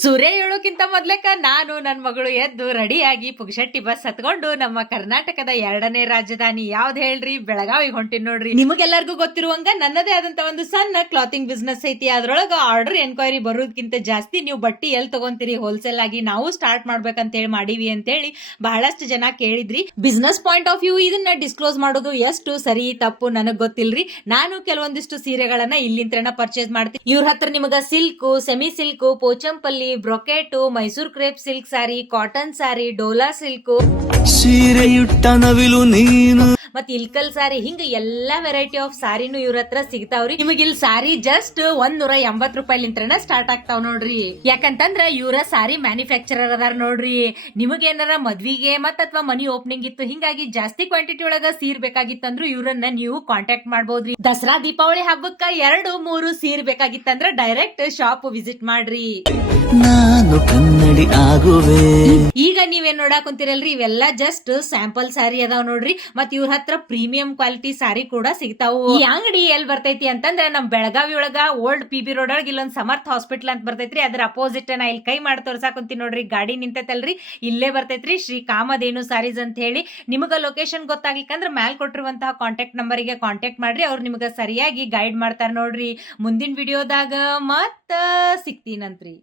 ಸೂರ್ಯ ಹೇಳೋಕ್ಕಿಂತ ಮೊದ್ಲಕ್ಕ ನಾನು ನನ್ನ ಮಗಳು ಎದ್ದು ರೆಡಿಯಾಗಿ ಪುಗ್ಶೆಟ್ಟಿ ಬಸ್ ಹತ್ಕೊಂಡು ನಮ್ಮ ಕರ್ನಾಟಕದ 2ನೇ ರಾಜಧಾನಿ ಯಾವ್ದು ಹೇಳ್ರಿ, ಬೆಳಗಾವಿಗೆ ಹೊಂಟಿನ್ ನೋಡ್ರಿ. ನಿಮಗೆಲ್ಲರಿಗೂ ಗೊತ್ತಿರುವಂಗ ನನ್ನದೇ ಆದಂತ ಒಂದು ಸಣ್ಣ ಕ್ಲಾತಿಂಗ್ ಬಿಸ್ನೆಸ್ ಐತಿ. ಅದ್ರೊಳಗ ಆರ್ಡರ್ ಎನ್ಕ್ವೈರಿ ಬರೋದಕ್ಕಿಂತ ಜಾಸ್ತಿ ನೀವು ಬಟ್ಟಿ ಎಲ್ಲಿ ತಗೊಂತೀರಿ ಹೋಲ್ಸೇಲ್ ಆಗಿ, ನಾವು ಸ್ಟಾರ್ಟ್ ಮಾಡ್ಬೇಕಂತ ಹೇಳಿ ಮಾಡೀವಿ ಅಂತ ಹೇಳಿ ಬಹಳಷ್ಟು ಜನ ಕೇಳಿದ್ರಿ. ಬಿಸ್ನೆಸ್ ಪಾಯಿಂಟ್ ಆಫ್ ವ್ಯೂ ಇದನ್ನ ಡಿಸ್ಕ್ಲೋಸ್ ಮಾಡೋದು ಎಷ್ಟು ಸರಿ ತಪ್ಪು ನನಗ್ ಗೊತ್ತಿಲ್ರಿ. ನಾನು ಕೆಲವೊಂದಿಷ್ಟು ಸೀರೆಗಳನ್ನ ಇಲ್ಲಿಂದ ಪರ್ಚೇಸ್ ಮಾಡ್ತೀನಿ. ಇವ್ರ ಹತ್ರ ನಿಮಗ silk, semi silk, Pochampalli, brocade, Mysore crepe silk sari, cotton sari, Dola silk, ಸೀರೆಯುಟ್ಟ ನವಿಲು ನೀನು, ಮತ್ ಇಲ್ಕಲ್ ಸಾರಿ, ಹಿಂಗ ಎಲ್ಲಾ ವೆರೈಟಿ ಆಫ್ ಸಾರಿನೂ ಇವ್ರ ಹತ್ರ ಸಿಗ್ತಾವ್ರಿ. ನಿಮಗ್ ಇಲ್ಲಿ ಸಾರಿ ಜಸ್ಟ್ 180 ರೂಪಾಯಿಲಿಂತ್ರನ ಸ್ಟಾರ್ಟ್ ಆಗ್ತಾವ್ ನೋಡ್ರಿ. ಯಾಕಂತಂದ್ರ ಇವ್ರ ಸಾರಿ ಮ್ಯಾನುಫ್ಯಾಕ್ಚರರ್ ಅದಾರ ನೋಡ್ರಿ. ನಿಮಗೇನಾರ ಮದ್ವಿಗೆ ಮತ್ ಅಥವಾ ಮನಿ ಓಪನಿಂಗ್ ಇತ್ತು, ಹಿಂಗಾಗಿ ಜಾಸ್ತಿ ಕ್ವಾಂಟಿಟಿ ಒಳಗ ಸೀರ್ ಬೇಕಾಗಿತ್ತಂದ್ರು ಇವ್ರನ್ನ ನೀವು ಕಾಂಟ್ಯಾಕ್ಟ್ ಮಾಡಬಹುದ್ರಿ. ದಸರಾ ದೀಪಾವಳಿ ಹಬ್ಬಕ್ಕ 2-3 ಸೀರ್ ಬೇಕಾಗಿತ್ತಂದ್ರ ಡೈರೆಕ್ಟ್ ಶಾಪ್ ವಿಸಿಟ್ ಮಾಡ್ರಿ. ನಾನು ಕನ್ನಡಿ ಆಗುವೆ. ಈಗ ನೀವೇನ್ ನೋಡಾಕ್ ಕುಂತಿರಲ್ರಿ, ಇವೆಲ್ಲ ಜಸ್ಟ್ ಸ್ಯಾಂಪಲ್ ಸಾರಿ ಅದಾವ್ ನೋಡ್ರಿ. ಮತ್ ಇವ್ರ ಹತ್ರ ಪ್ರೀಮಿಯಂ ಕ್ವಾಲಿಟಿ ಸಾರಿ ಕೂಡ ಸಿಗ್ತಾವು. ಈ ಅಂಗಡಿ ಎಲ್ ಬರ್ತೈತಿ ಅಂತಂದ್ರೆ ನಮ್ ಬೆಳಗಾವಿ ಒಳಗ ಓಲ್ಡ್ PB ರೋಡ್ ಒಳಗ ಇಲ್ಲೊಂದ್ ಸಮರ್ಥ್ ಹಾಸ್ಪಿಟಲ್ ಅಂತ ಬರ್ತೈತ್ರಿ. ಅದ್ರ ಅಪೋಸಿಟ್ ನಾ ಇಲ್ಲಿ ಕೈ ಮಾಡಿ ತೋರ್ಸಾಕ್ ಕುಂತೀನಿ ನೋಡ್ರಿ, ಗಾಡಿ ನಿಂತೈತಲ್ರಿ, ಇಲ್ಲೇ ಬರ್ತೈತ್ರಿ ಶ್ರೀ ಕಾಮಧೇನು ಸಾರೀಸ್ ಅಂತ ಹೇಳಿ. ನಿಮಗ ಲೊಕೇಶನ್ ಗೊತ್ತಾಗ್ಲಿಕ್ಕಂದ್ರ ಮ್ಯಾಲ್ ಕೊಟ್ಟಿರುವಂತಹ ಕಾಂಟ್ಯಾಕ್ಟ್ ನಂಬರ್ ಗೆ ಕಾಂಟ್ಯಾಕ್ಟ್ ಮಾಡ್ರಿ, ಅವ್ರು ನಿಮಗ ಸರಿಯಾಗಿ ಗೈಡ್ ಮಾಡ್ತಾರ ನೋಡ್ರಿ. ಮುಂದಿನ ವಿಡಿಯೋದಾಗ ಮತ್ತ ಸಿಗ್ತೀನಂತ್ರಿ.